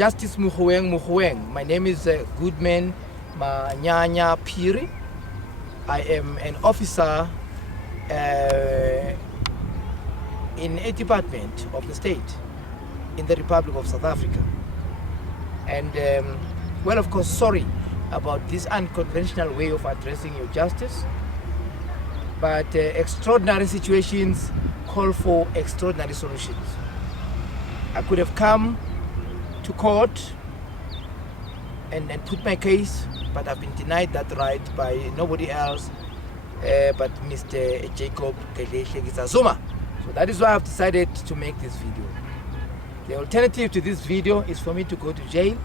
Justice Mogoeng. My name is Goodman Manyanya Phiri. I am an officer in a department of the state in the Republic of South Africa. And well, of course, sorry about this unconventional way of addressing your justice, but extraordinary situations call for extraordinary solutions. I could have come to court and put my case, but I've been denied that right by nobody else but Mr. Jacob Zuma. So that is why I've decided to make this video. The alternative to this video is for me to go to jail.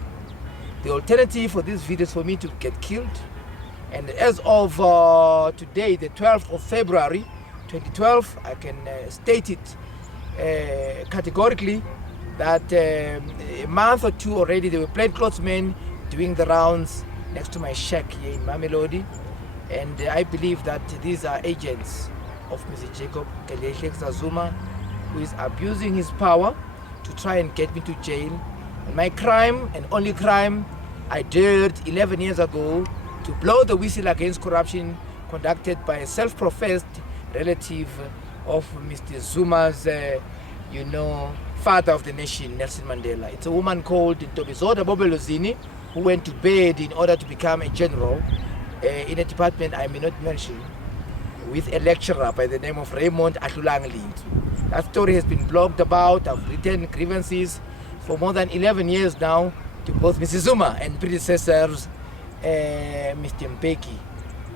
The alternative for this video is for me to get killed. And as of today, the 12th of February 2012, I can state it categorically that a month or two already there were plainclothes men doing the rounds next to my shack here in Mamelodi, and I believe that these are agents of Mr. Jacob Zuma, who is abusing his power to try and get me to jail. And my crime, and only crime, I dared 11 years ago to blow the whistle against corruption conducted by a self-professed relative of Mr. Zuma's, father of the nation, Nelson Mandela. It's a woman called Thabo who went to bed in order to become a general in a department I may not mention, with a lecturer by the name of Raymond Atlulang. That story has been blogged about. I've written grievances for more than 11 years now to both Mr. Zuma and predecessors, Mr. Mbeki,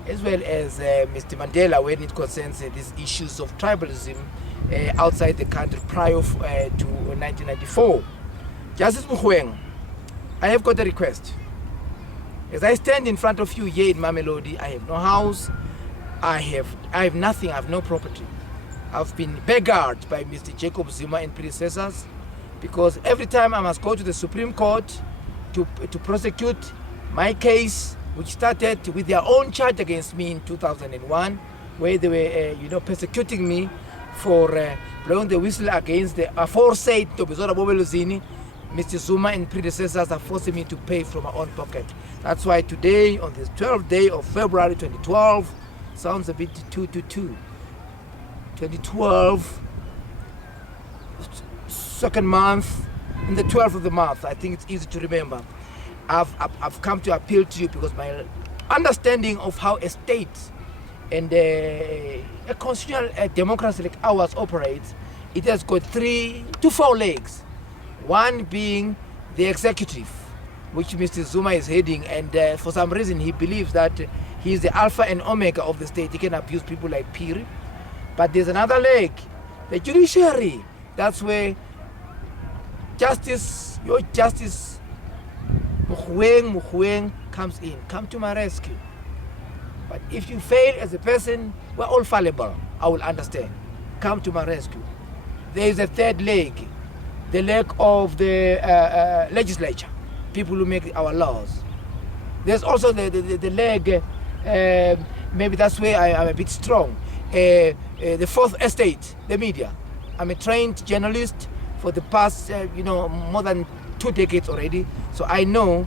as well as Mr. Mandela, when it concerns these issues of tribalism outside the country prior to 1994. Justice Mogoeng, I have got a request. As I stand in front of you here in Mamelodi, I have no house, I have nothing, I have no property. I've been beggared by Mr. Jacob Zuma and predecessors, because every time I must go to the Supreme Court to prosecute my case, which started with their own charge against me in 2001, where they were persecuting me for blowing the whistle against the aforesaid Tobizora Bobelozini. Mr. Zuma and predecessors are forcing me to pay from my own pocket. That's why today, on this 12th day of February 2012, sounds a bit 222. 2012, second month, in the 12th of the month, I think it's easy to remember. I've come to appeal to you because my understanding of how a state and a constitutional democracy like ours operates, it has got 3 to 4 legs. One being the executive, which Mr. Zuma is heading, and for some reason he believes that he is the alpha and omega of the state. He can abuse people like Phiri. But there's another leg, the judiciary. That's where your justice, Mogoeng comes in. Come to my rescue. But if you fail as a person, we're all fallible. I will understand. Come to my rescue. There is a third leg, the leg of the legislature, people who make our laws. There's also the leg, maybe that's where I'm a bit strong, the fourth estate, the media. I'm a trained journalist for the past, more than 2 decades already. So I know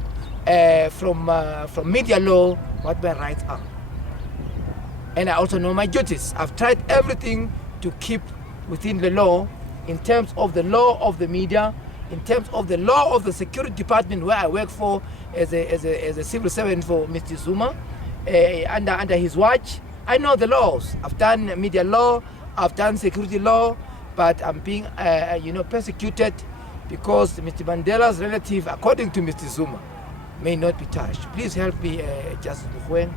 from media law what my rights are. And I also know my duties. I've tried everything to keep within the law, in terms of the law of the media, in terms of the law of the security department where I work for as a civil servant for Mr. Zuma, under his watch. I know the laws. I've done media law, I've done security law, but I'm being persecuted because Mr. Mandela's relative, according to Mr. Zuma, may not be touched. Please help me, Justice Mogoeng.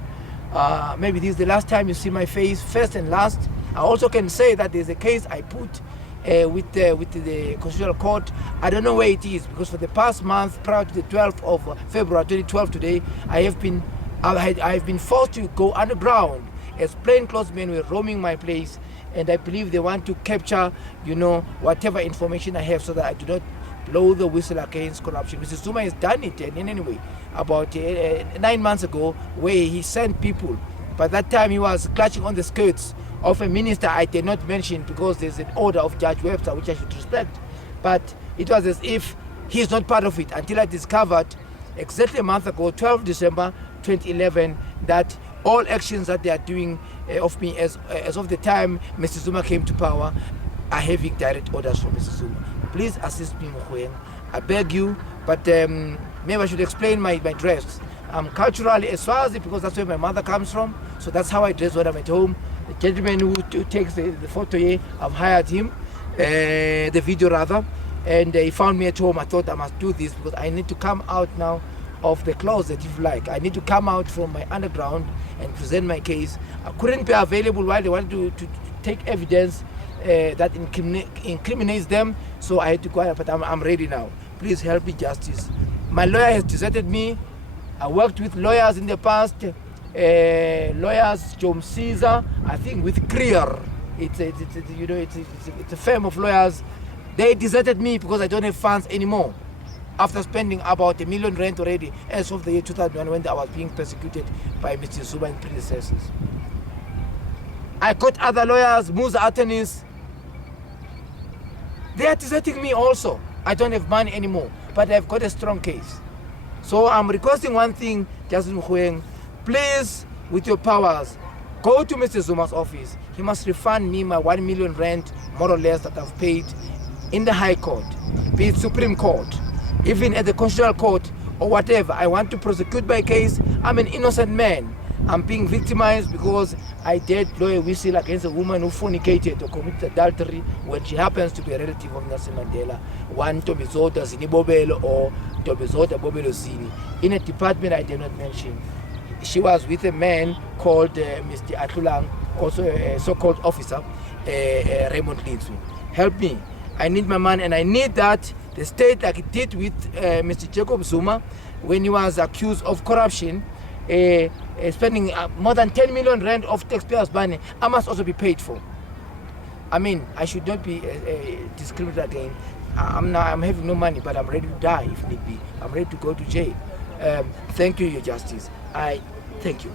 Maybe this is the last time you see my face, first and last. I also can say that there's a case I put with the Constitutional Court. I don't know where it is, because for the past month, prior to the 12th of February 2012 today, I have been forced to go underground as plainclothes men were roaming my place, and I believe they want to capture, whatever information I have so that I do not blow the whistle against corruption. Mr. Zuma has done it in any way. About 9 months ago, where he sent people. By that time, he was clutching on the skirts of a minister I did not mention because there's an order of Judge Webster, which I should respect. But it was as if He is not part of it until I discovered exactly a month ago, 12 December 2011, that all actions that they are doing of me as of the time Mr. Zuma came to power are having direct orders from Mr. Zuma. Please assist me, Mogoeng. I beg you, but maybe I should explain my dress. I'm culturally a Swazi because that's where my mother comes from, so that's how I dress when I'm at home. The gentleman who takes the photo here, I've hired him, the video rather, and he found me at home. I thought I must do this because I need to come out now of the closet, if you like. I need to come out from my underground and present my case. I couldn't be available while they wanted to take evidence that incriminates them, so I had to go out, but I'm ready now. Please help me, Justice. My lawyer has deserted me. I worked with lawyers in the past, lawyers John Caesar, I think with Creer. It's a firm of lawyers. They deserted me because I don't have funds anymore. After spending about R1 million already as of the year 2001 when I was being persecuted by Mr. Zuma and predecessors. I got other lawyers, Musa attorneys. They are deserting me also. I don't have money anymore, but I've got a strong case. So I'm requesting one thing, Justice Mogoeng, please, with your powers, go to Mr. Zuma's office. He must refund me my R1 million, more or less, that I've paid in the High Court, be it Supreme Court, even at the Constitutional Court or whatever. I want to prosecute my case. I'm an innocent man. I'm being victimized because I did blow a whistle against a woman who fornicated or committed adultery when she happens to be a relative of Nelson Mandela, one Tobizoda Zinibobelo or Tobizoda Bobelo Zini, in a department I did not mention. She was with a man called Mr. Atlulang, also a so-called officer, Raymond Lindsay. Help me. I need my money, and I need that the state, like it did with Mr. Jacob Zuma, when he was accused of corruption, spending more than R10 million of taxpayers' money, I must also be paid for. I mean, I should not be discriminated again. I'm having no money, but I'm ready to die if need be. I'm ready to go to jail. Thank you, Your Justice. I thank you.